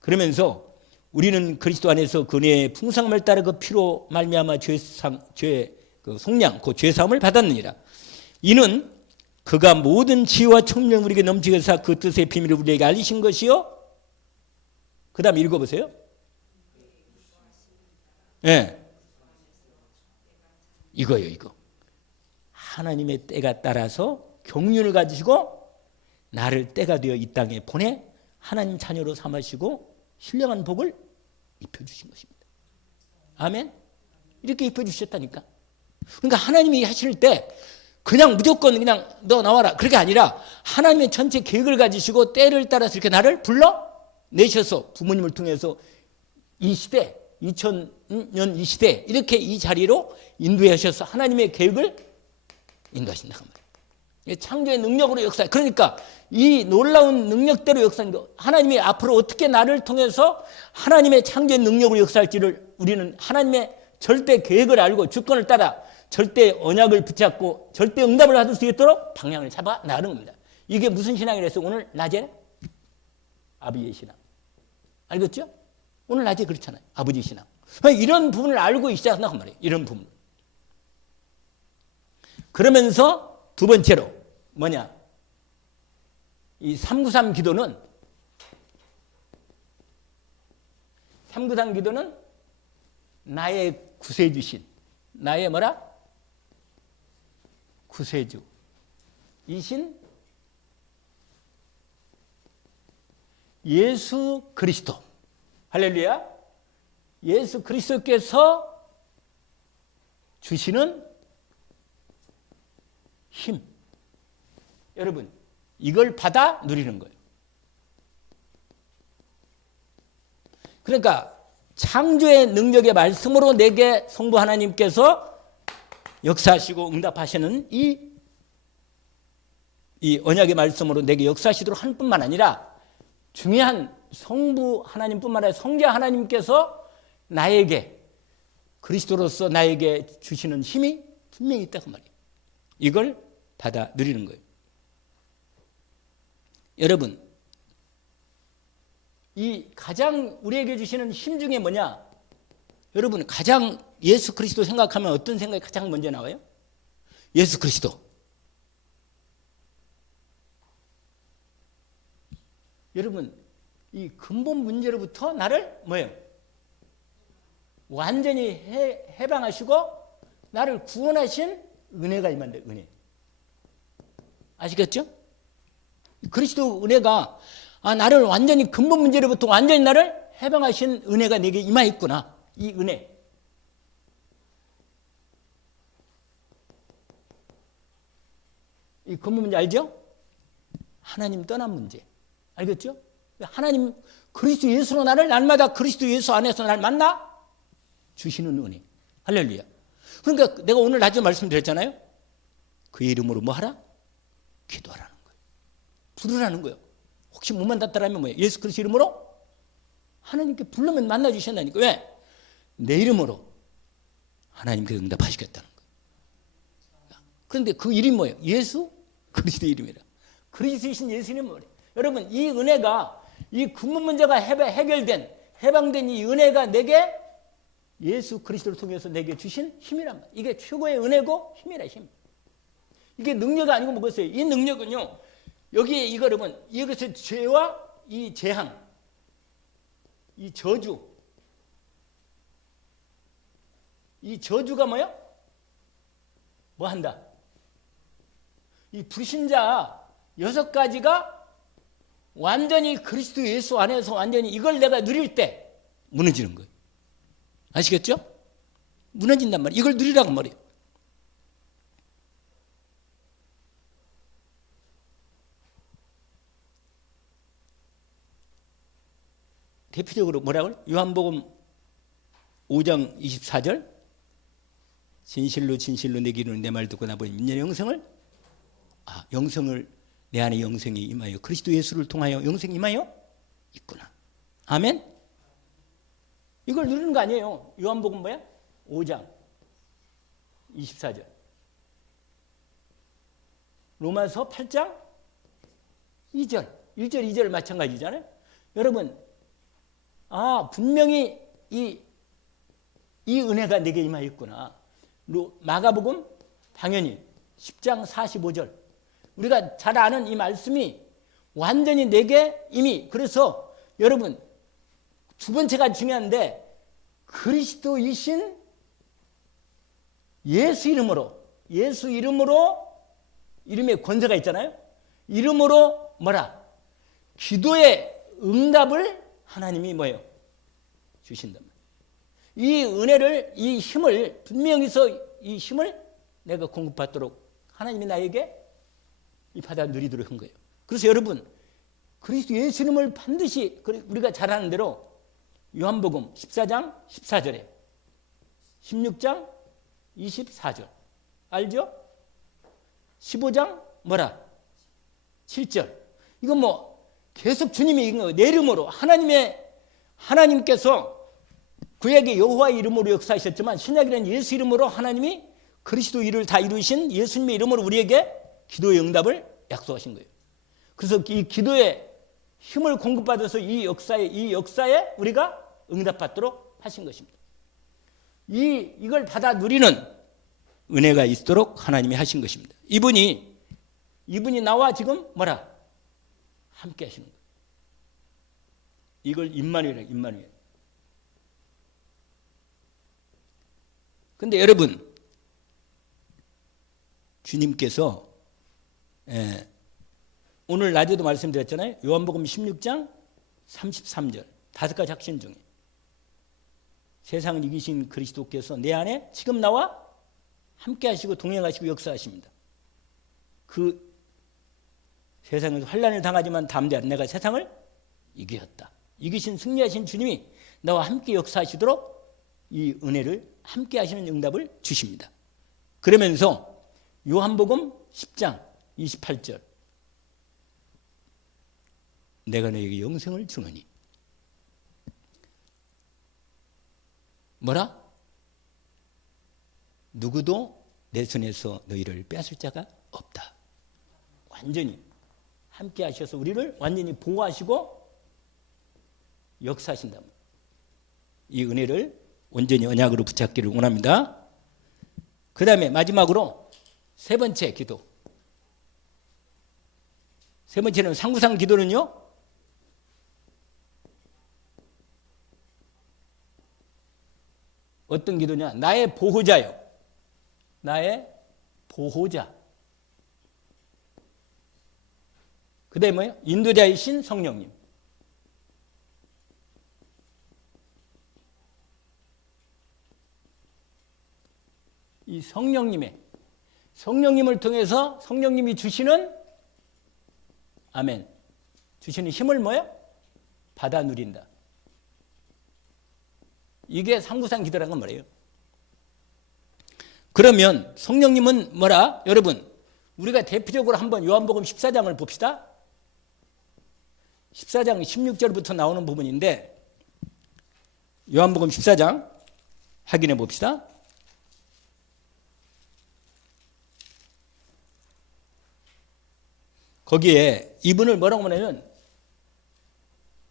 그러면서 우리는 그리스도 안에서 그 은혜의 풍성함을 따라 그 피로 말미암아 죄의 그 속량, 그 죄사함을 받았느니라. 이는 그가 모든 지혜와 총명을 우리에게 넘치게 해서 그 뜻의 비밀을 우리에게 알리신 것이요. 그 다음에 읽어보세요. 예. 이거예요, 이거. 하나님의 때가 따라서 경륜을 가지시고 나를 때가 되어 이 땅에 보내 하나님 자녀로 삼으시고 신령한 복을 입혀주신 것입니다. 아멘? 이렇게 입혀주셨다니까. 그러니까 하나님이 하실 때 그냥 무조건 그냥 너 나와라 그렇게 아니라 하나님의 전체 계획을 가지시고 때를 따라서 이렇게 나를 불러내셔서 부모님을 통해서 이 시대, 2000년 이 시대 이렇게 이 자리로 인도해 하셔서 하나님의 계획을 인도하신다. 창조의 능력으로 역사. 그러니까 이 놀라운 능력대로 역사하는 거, 하나님이 앞으로 어떻게 나를 통해서 하나님의 창조의 능력으로 역사할지를 우리는 하나님의 절대 계획을 알고 주권을 따라 절대 언약을 붙잡고 절대 응답을 받을 수 있도록 방향을 잡아 나가는 겁니다. 이게 무슨 신앙이라서 오늘 낮에 아버지의 신앙. 알겠죠? 오늘 낮에 그렇잖아요. 아버지 신앙. 이런 부분을 알고 시작한단 말이에요. 이런 부분. 그러면서 두 번째로 뭐냐? 이 393 기도는 393 기도는 나의 구세주신, 나의 뭐라? 구세주 이신 예수 그리스도. 할렐루야. 예수 그리스도께서 주시는 힘. 여러분, 이걸 받아 누리는 거예요. 그러니까 창조의 능력의 말씀으로 내게 성부 하나님께서 역사하시고 응답하시는 이 언약의 말씀으로 내게 역사하시도록 할 뿐만 아니라 중요한 성부 하나님뿐만 아니라 성자 하나님께서 나에게 그리스도로서 나에게 주시는 힘이 분명히 있다고 말이에요. 이걸 받아 누리는 거예요. 여러분, 이 가장 우리에게 주시는 힘 중에 뭐냐? 여러분, 가장 예수 그리스도 생각하면 어떤 생각이 가장 먼저 나와요? 예수 그리스도. 여러분, 이 근본 문제로부터 나를 뭐예요? 완전히 해방하시고 나를 구원하신 은혜가 임한다. 은혜. 아시겠죠? 그리스도 은혜가 나를 완전히 근본 문제로부터 완전히 나를 해방하신 은혜가 내게 임하였구나. 이 은혜. 이 근본 문제 알죠? 하나님 떠난 문제. 알겠죠? 하나님 그리스도 예수로 나를 날마다 그리스도 예수 안에서 날 만나 주시는 은혜. 할렐루야. 그러니까 내가 오늘 낮에 말씀드렸잖아요. 그의 이름으로 뭐 하라? 기도하라는 거예요. 부르라는 거예요. 혹시 못 만났다라면 뭐예요? 예수 그리스도 이름으로 하나님께 부르면 만나 주신다니까. 왜? 내 이름으로 하나님께서 응답하시겠다는 거예요. 그런데 그 이름이 뭐예요? 예수 그리스도 이름이라. 그리스도이신 예수 이름이 뭐예요? 여러분 이 은혜가 이 근본 문제가 해결된 해방된 이 은혜가 내게 예수 그리스도를 통해서 내게 주신 힘이란 말이에요. 이게 최고의 은혜고 힘이라 힘. 이게 능력이 아니고 뭐겠어요? 이 능력은요. 여기에 이거 여러분 이것의 죄와 이 재앙, 이 저주, 이 저주가 뭐야? 뭐 한다? 이 불신자 6가지가 완전히 그리스도 예수 안에서 완전히 이걸 내가 누릴 때 무너지는 거예요. 아시겠죠? 무너진단 말이에요. 이걸 누리라고 말이에요. 대표적으로 뭐라고 그래요? 요한복음 5장 24절 진실로 진실로 내게 이르는 내 말 듣고 나보니 인연의 영생을 영생을 내 안에 영생이 임하여 그리스도 예수를 통하여 영생이 임하여 있구나. 아멘. 이걸 누리는 거 아니에요. 요한복음 뭐야? 5장 24절. 로마서 8장 2절. 1절 2절 마찬가지잖아요. 여러분 분명히 이 은혜가 내게 임하였구나. 마가복음 당연히 10장 45절. 우리가 잘 아는 이 말씀이 완전히 내게 이미 그래서 여러분 두 번째가 중요한데 그리스도이신 예수 이름으로 이름에 권세가 있잖아요. 이름으로 뭐라? 기도의 응답을 하나님이 뭐예요? 주신단 말이에요. 이 은혜를 이 힘을 분명히서 이 힘을 내가 공급받도록 하나님이 나에게 이 받아 누리도록 한 거예요. 그래서 여러분 그리스도 예수 이름을 반드시 우리가 잘 아는 대로 요한복음 14장 14절에 16장 24절 알죠? 15장 뭐라? 7절. 이건 뭐 계속 주님이 내 이름으로 하나님께서 구약의 여호와의 이름으로 역사하셨지만 신약에는 예수 이름으로 하나님이 그리스도 일을 다 이루신 예수님의 이름으로 우리에게 기도의 응답을 약속하신 거예요. 그래서 이 기도의 힘을 공급받아서 이 역사에 우리가 응답받도록 하신 것입니다. 이걸 받아 누리는 은혜가 있도록 하나님이 하신 것입니다. 이분이 나와 지금 뭐라? 함께 하시는 거예요. 이걸 임마누엘. 근데 여러분 주님께서 오늘 낮에도 말씀드렸잖아요. 요한복음 16장 33절 5가지 확신 중에 세상을 이기신 그리스도께서 내 안에 지금 나와 함께 하시고 동행하시고 역사하십니다. 그 세상에서 환난을 당하지만 담대하라. 내가 세상을 이기었다. 이기신 승리하신 주님이 나와 함께 역사하시도록 이 은혜를 함께 하시는 응답을 주십니다. 그러면서 요한복음 10장 28절 내가 너에게 영생을 주노니 뭐라? 누구도 내 손에서 너희를 빼앗을 자가 없다. 완전히 함께 하셔서 우리를 완전히 보호하시고 역사하신다. 이 은혜를 온전히 언약으로 붙잡기를 원합니다. 그 다음에 마지막으로 세 번째 기도. 세 번째는 상구상 기도는요. 어떤 기도냐? 나의 보호자요. 나의 보호자. 그 다음에 뭐예요? 인도자이신 성령님. 이 성령님을 통해서 성령님이 주시는 아멘. 주시는 힘을 뭐예요? 받아 누린다. 이게 상부상 기도라는 건 뭐예요? 그러면 성령님은 뭐라? 여러분, 우리가 대표적으로 한번 요한복음 14장을 봅시다. 14장 16절부터 나오는 부분인데 요한복음 14장 확인해 봅시다. 거기에 이분을 뭐라고 말하면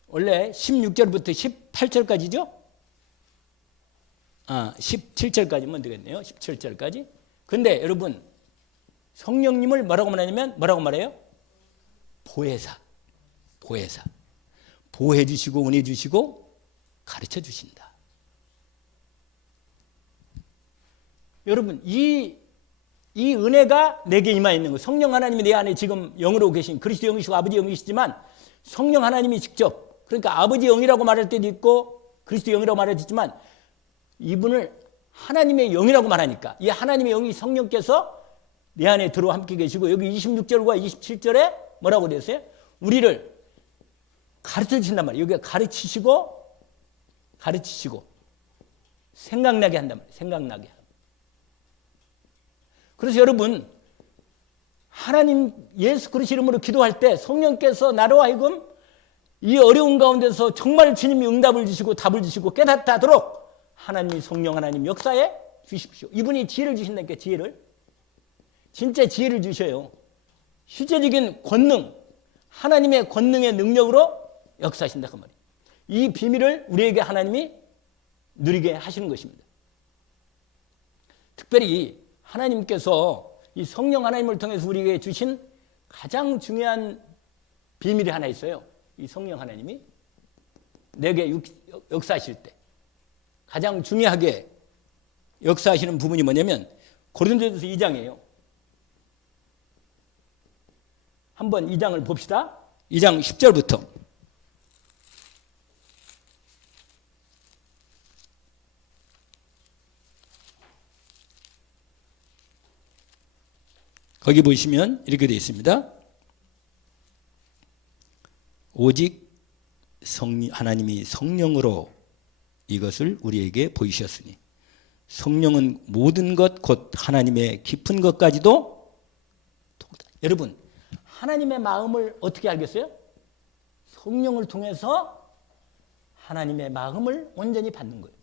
원래 16절부터 18절까지죠? 17절까지면 되겠네요. 17절까지. 근데 여러분 성령님을 뭐라고 말하냐면 뭐라고 말해요? 보혜사. 보호해 주시고 은혜 주시고 가르쳐 주신다. 여러분 이 은혜가 내게 임하 있는 거. 성령 하나님이 내 안에 지금 영으로 계신 그리스도 영이시고 아버지 영이시지만 성령 하나님이 직접 그러니까 아버지 영이라고 말할 때도 있고 그리스도 영이라고 말할 때도 있지만 이분을 하나님의 영이라고 말하니까 이 하나님의 영이 성령께서 내 안에 들어 함께 계시고 여기 26절과 27절에 뭐라고 되었어요? 우리를 가르쳐 주신단 말이에요. 여기가 가르치시고 생각나게 한단 말이에요. 생각나게. 그래서 여러분 하나님 예수 그리스도 이름으로 기도할 때 성령께서 나로 하여금 이 어려운 가운데서 정말 주님이 응답을 주시고 답을 주시고 깨닫게 하도록 하나님이 성령 하나님 역사에 주십시오. 이분이 지혜를 주신다니까 지혜를. 진짜 지혜를 주셔요. 실제적인 권능, 하나님의 권능의 능력으로 역사하신다 그 말이에요. 이 비밀을 우리에게 하나님이 누리게 하시는 것입니다. 특별히 하나님께서 이 성령 하나님을 통해서 우리에게 주신 가장 중요한 비밀이 하나 있어요. 이 성령 하나님이 내게 역사하실 때 가장 중요하게 역사하시는 부분이 뭐냐면 고린도전서 2장이에요. 한번 2장을 봅시다. 2장 10절부터. 거기 보시면 이렇게 되어 있습니다. 오직 하나님이 성령으로 이것을 우리에게 보이셨으니 성령은 모든 것 곧 하나님의 깊은 것까지도 여러분 하나님의 마음을 어떻게 알겠어요? 성령을 통해서 하나님의 마음을 온전히 받는 거예요.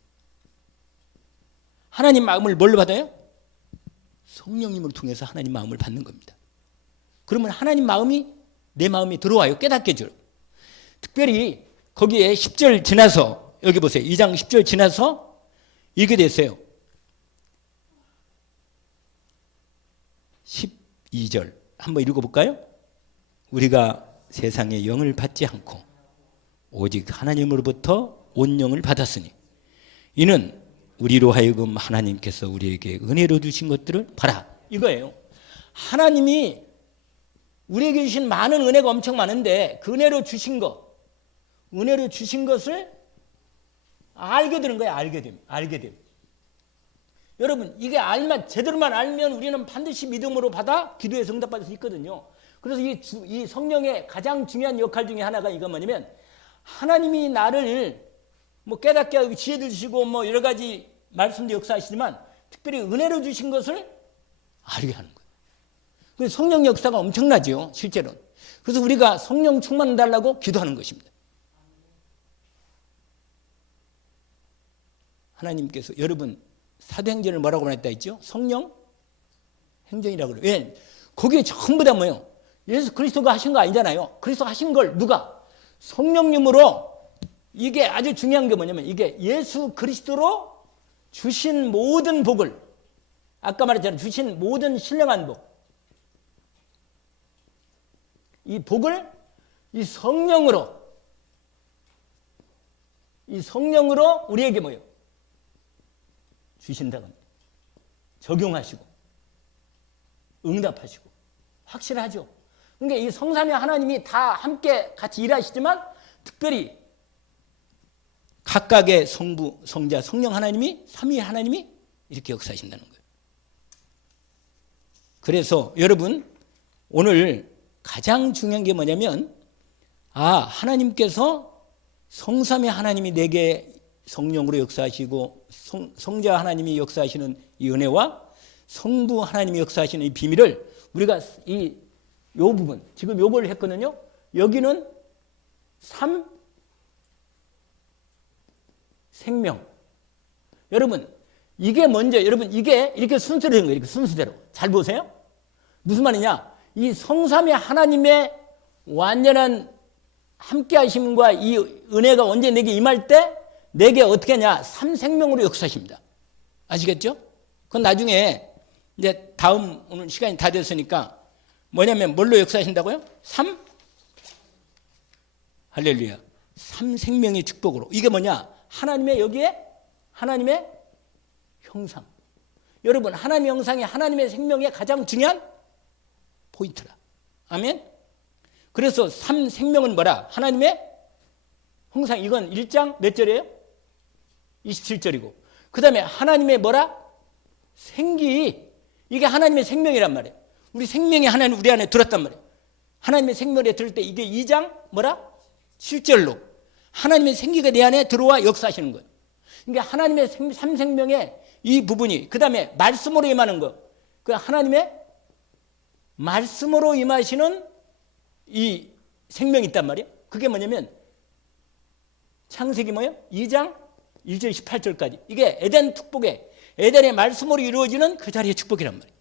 하나님 마음을 뭘로 받아요? 성령님을 통해서 하나님 마음을 받는 겁니다. 그러면 하나님 마음이 내 마음에 들어와요. 깨닫게 해줘요. 특별히 거기에 10절 지나서 여기 보세요. 2장 10절 지나서 이렇게 됐어요. 12절 한번 읽어볼까요? 우리가 세상의 영을 받지 않고 오직 하나님으로부터 온 영을 받았으니 이는 우리로 하여금 하나님께서 우리에게 은혜로 주신 것들을 봐라 이거예요. 하나님이 우리에게 주신 많은 은혜가 엄청 많은데 그 은혜로 주신 것을 알게 되는 거예요. 알게 되면. 여러분 이게 제대로만 알면 우리는 반드시 믿음으로 받아 기도에서 응답받을 수 있거든요. 그래서 이 성령의 가장 중요한 역할 중에 하나가 이거 뭐냐면 하나님이 나를 깨닫게 하고 지혜도 주시고 여러 가지 말씀도 역사하시지만 특별히 은혜로 주신 것을 알게 하는 거예요. 그래서 성령 역사가 엄청나죠. 실제로는. 그래서 우리가 성령 충만 달라고 기도하는 것입니다. 하나님께서 여러분 사도행전을 뭐라고 말했다 했죠? 성령 행전이라고 그래요. 왜? 거기에 전부 다 뭐예요? 예수 그리스도가 하신 거 아니잖아요. 그리스도 하신 걸 누가? 성령님으로. 이게 아주 중요한 게 뭐냐면 이게 예수 그리스도로 주신 모든 복을 아까 말했잖아요. 주신 모든 신령한 복. 이 복을 이 성령으로 우리에게 뭐예요? 주신다고 합니다. 적용하시고 응답하시고 확실하죠. 그러니까 이 성삼위 하나님이 다 함께 같이 일하시지만 특별히 각각의 성부, 성자, 성령 하나님이 삼위 하나님이 이렇게 역사하신다는 거예요. 그래서 여러분 오늘 가장 중요한 게 뭐냐면 하나님께서 성삼위 하나님이 내게 성령으로 역사하시고 성자 하나님이 역사하시는 이 은혜와 성부 하나님이 역사하시는 이 비밀을 우리가 요 부분 지금 요걸 했거든요. 여기는 3 생명. 여러분 이게 먼저 여러분 이게 이렇게 순서로 된 거예요. 이렇게 순서대로. 잘 보세요. 무슨 말이냐? 이 성삼위 하나님의 완전한 함께 하심과 이 은혜가 언제 내게 임할 때 내게 어떻게 하냐? 3생명으로 역사하십니다. 아시겠죠? 그건 나중에 이제 다음 오늘 시간이 다 됐으니까 뭐냐면 뭘로 역사하신다고요? 3 할렐루야. 3생명의 축복으로. 이게 뭐냐? 하나님의 여기에 하나님의 형상. 여러분 하나님의 형상이 하나님의 생명의 가장 중요한 포인트라. 아멘. 그래서 3생명은 뭐라? 하나님의 형상. 이건 1장 몇 절이에요? 27절이고 그 다음에 하나님의 뭐라? 생기. 이게 하나님의 생명이란 말이에요. 우리 생명이 하나님 우리 안에 들었단 말이에요. 하나님의 생명에 들을 때 이게 2장 뭐라? 7절로 하나님의 생기가 내 안에 들어와 역사하시는 거예요. 그러니까 하나님의 3생명의 이 부분이 그 다음에 말씀으로 임하는 거. 그 하나님의 말씀으로 임하시는 이 생명이 있단 말이에요. 그게 뭐냐면 창세기 뭐예요? 2장 1절 18절까지. 이게 에덴 축복에 에덴의 말씀으로 이루어지는 그 자리의 축복이란 말이에요.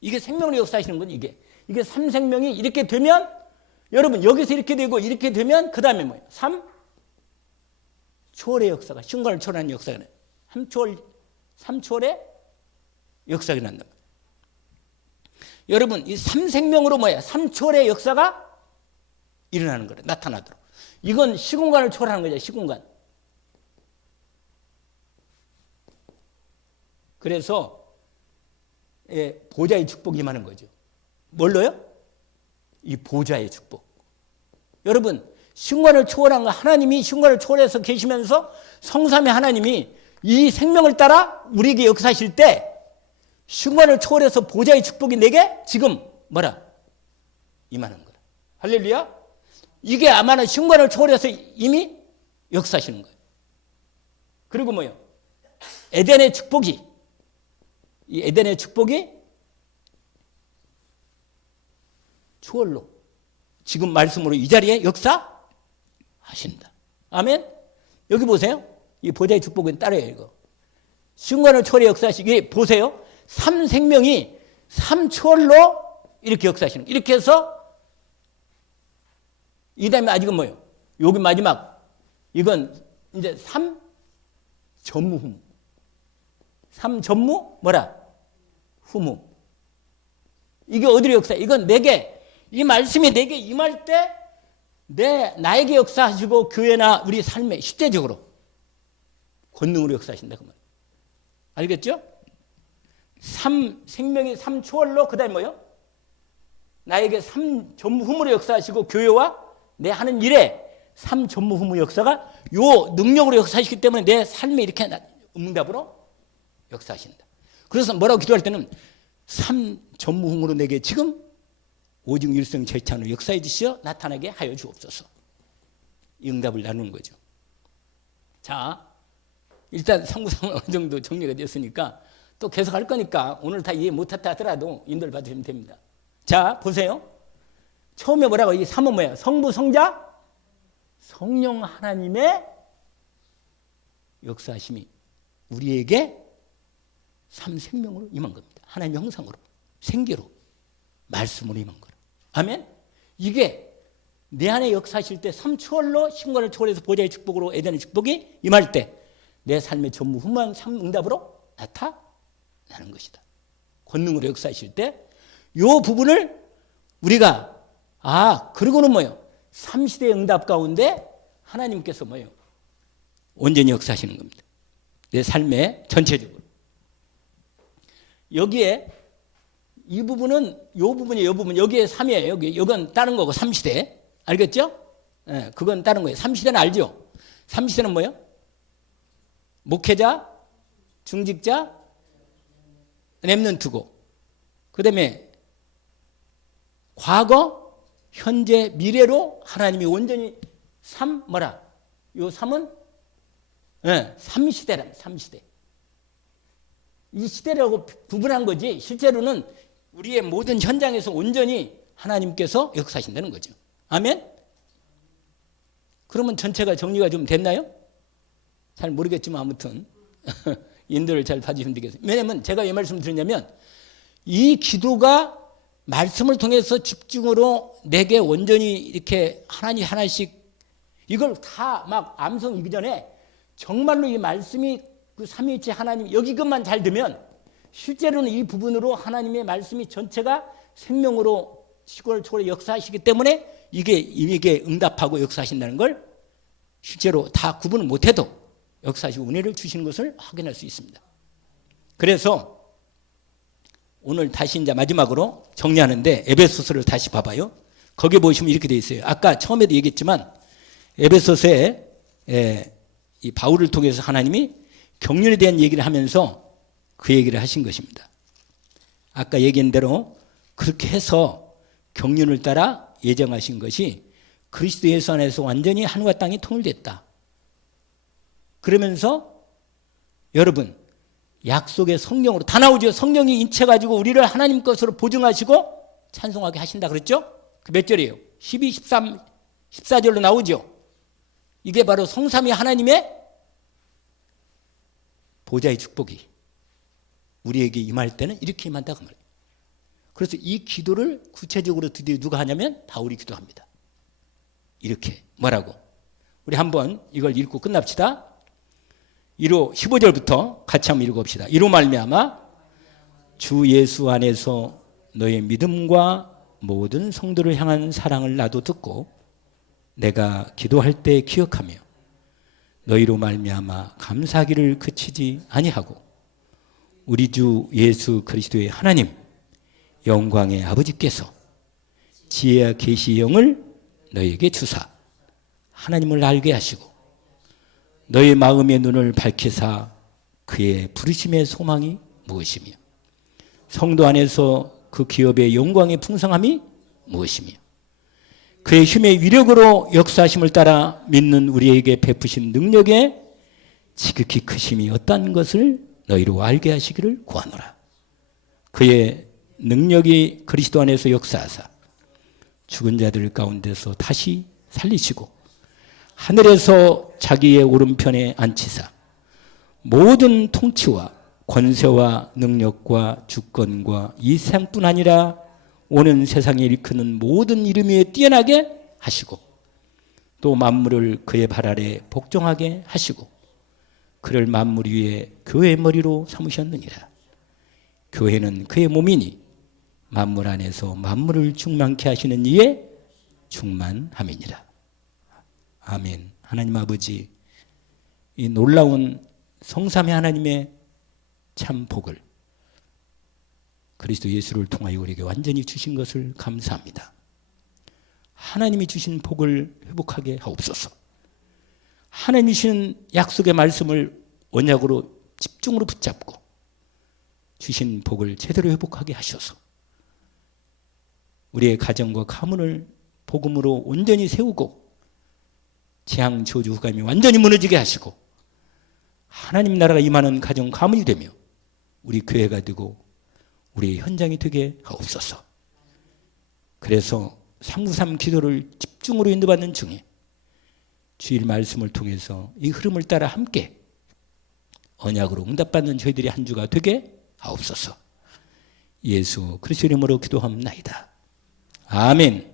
이게 생명으로 역사하시는 건 이게 3생명이 이렇게 되면 여러분 여기서 이렇게 되고 이렇게 되면 그 다음에 뭐예요? 3 초월의 역사가 신관을 초월하는 역사가 나요. 3초월의 역사가 난다. 여러분 이 3생명으로 뭐야? 3초월의 역사가 일어나는 거예요. 나타나도록. 이건 시공간을 초월하는 거죠. 시공간. 그래서 보좌의 축복이 임하는 거죠. 뭘로요? 이 보좌의 축복. 여러분 시공간을 초월한 거 하나님이 시공간을 초월해서 계시면서 성삼위 하나님이 이 생명을 따라 우리에게 역사하실 때 시공간을 초월해서 보좌의 축복이 내게 지금 뭐라? 임하는 거라. 할렐루야. 이게 아마는 시공간을 초월해서 이미 역사하시는 거예요. 그리고 뭐요? 에덴의 축복이 이 에덴의 축복이 초월로 지금 말씀으로 이 자리에 역사하신다. 아멘. 여기 보세요. 이 보좌의 축복은 따라요. 이거 시공간을 초월해 역사하시기 보세요. 3생명이 3초월로 이렇게 역사하시는 거예요. 이렇게 해서 이 다음에 아직은 뭐예요? 여기 마지막 이건 이제 3전무후무. 3전무 뭐라? 후무. 이게 어디로 역사? 이건 내게 이 말씀이 내게 임할 때 나에게 역사하시고 교회나 우리 삶에 실제적으로 권능으로 역사하신다 그 말. 알겠죠? 3생명이 3초월로 그 다음에 뭐요? 나에게 3전무후무로 역사하시고 교회와 내 하는 일에 3전무후무 역사가 요 능력으로 역사하시기 때문에 내 삶에 이렇게 응답으로 역사하신다. 그래서 뭐라고 기도할 때는 3전무후무로 내게 지금 오직 일성 절찬으로 역사해 주시어 나타나게 하여 주옵소서. 이 응답을 나누는 거죠. 자, 일단 상부상 어느 정도 정리가 됐으니까 또 계속 할 거니까 오늘 다 이해 못했다 하더라도 인도를 받으시면 됩니다. 자, 보세요. 처음에 뭐라고? 이 3은 뭐예요? 성부, 성자, 성령 하나님의 역사하심이 우리에게 3생명으로 임한 겁니다. 하나님의 형상으로, 생기로, 말씀으로 임한 거로. 아멘? 이게 내 안에 역사하실 때 3초월로 신관을 초월해서 보좌의 축복으로 에덴의 축복이 임할 때 내 삶의 전무 후무한 응답으로 나타나는 것이다. 권능으로 역사하실 때 이 부분을 우리가 그리고는 뭐예요? 3시대의 응답 가운데 하나님께서 뭐예요? 온전히 역사하시는 겁니다. 내 삶의 전체적으로. 여기에 이 부분은 요 부분이 요 부분 여기에 3이에요. 이건 다른 거고 3시대. 알겠죠? 예, 그건 다른 거예요. 3시대는 알죠? 3시대는 뭐예요? 목회자, 중직자, 렘넌트고 그다음에 과거, 현재, 미래로 하나님이 온전히 뭐라? 요 3은 3시대란 3시대. 이 시대라고 구분한 거지 실제로는 우리의 모든 현장에서 온전히 하나님께서 역사하신다는 거죠. 아멘? 그러면 전체가 정리가 좀 됐나요? 잘 모르겠지만 아무튼 인도를 잘 봐주시면 되겠습니다. 왜냐하면 제가 왜 말씀을 드리냐면 이 기도가 말씀을 통해서 집중으로 내게 온전히 이렇게 하나님 하나씩 이걸 다 막 암송 이기 전에 정말로 이 말씀이 그 삼위일체 하나님 여기 것만 잘 되면 실제로는 이 부분으로 하나님의 말씀이 전체가 생명으로 시골초골 역사하시기 때문에 이게 응답하고 역사하신다는 걸 실제로 다 구분을 못해도 역사하시고 은혜를 주시는 것을 확인할 수 있습니다. 그래서 오늘 다시 이제 마지막으로 정리하는데 에베소서를 다시 봐봐요. 거기 보시면 이렇게 돼 있어요. 아까 처음에도 얘기했지만 에베소서에 이 바울을 통해서 하나님이 경륜에 대한 얘기를 하면서 그 얘기를 하신 것입니다. 아까 얘기한 대로 그렇게 해서 경륜을 따라 예정하신 것이 그리스도 예수 안에서 완전히 하늘과 땅이 통일됐다. 그러면서 여러분 약속의 성령으로 다 나오죠. 성령이 인체가지고 우리를 하나님 것으로 보증하시고 찬송하게 하신다 그랬죠? 그 몇 절이에요? 12, 13, 14절로 나오죠. 이게 바로 성삼위 하나님의 보좌의 축복이 우리에게 임할 때는 이렇게 임한다고 말해요. 그래서 이 기도를 구체적으로 드디어 누가 하냐면 바울이 기도합니다. 이렇게 뭐라고? 우리 한번 이걸 읽고 끝납시다. 15절부터 같이 한번 읽어봅시다. 이로 말미암아 주 예수 안에서 너의 믿음과 모든 성도를 향한 사랑을 나도 듣고 내가 기도할 때 기억하며 너희로 말미암아 감사하기를 그치지 아니하고 우리 주 예수 그리스도의 하나님 영광의 아버지께서 지혜와 계시의 영을 너희에게 주사 하나님을 알게 하시고 너희 마음의 눈을 밝히사 그의 부르심의 소망이 무엇이며 성도 안에서 그 기업의 영광의 풍성함이 무엇이며 그의 힘의 위력으로 역사하심을 따라 믿는 우리에게 베푸신 능력의 지극히 크심이 어떤 것을 너희로 알게 하시기를 구하노라. 그의 능력이 그리스도 안에서 역사하사 죽은 자들 가운데서 다시 살리시고 하늘에서 자기의 오른편에 앉히사 모든 통치와 권세와 능력과 주권과 이 세상뿐 아니라 오는 세상에 일컫는 모든 이름 위에 뛰어나게 하시고 또 만물을 그의 발 아래 복종하게 하시고 그를 만물 위에 교회의 머리로 삼으셨느니라. 교회는 그의 몸이니 만물 안에서 만물을 충만케 하시는 이의 충만함이니라. 아멘. 하나님 아버지, 이 놀라운 성삼위 하나님의 참 복을 그리스도 예수를 통하여 우리에게 완전히 주신 것을 감사합니다. 하나님이 주신 복을 회복하게 하옵소서. 하나님이 주신 약속의 말씀을 언약으로 집중으로 붙잡고 주신 복을 제대로 회복하게 하셔서 우리의 가정과 가문을 복음으로 온전히 세우고 재앙 저주 후감이 완전히 무너지게 하시고 하나님 나라가 임하는 가정 가문이 되며 우리 교회가 되고 우리 현장이 되게 하옵소서. 그래서 393 기도를 집중으로 인도받는 중에 주일 말씀을 통해서 이 흐름을 따라 함께 언약으로 응답받는 저희들이 한 주가 되게 하옵소서. 예수 그리스도 이름으로 기도합나이다. 아멘.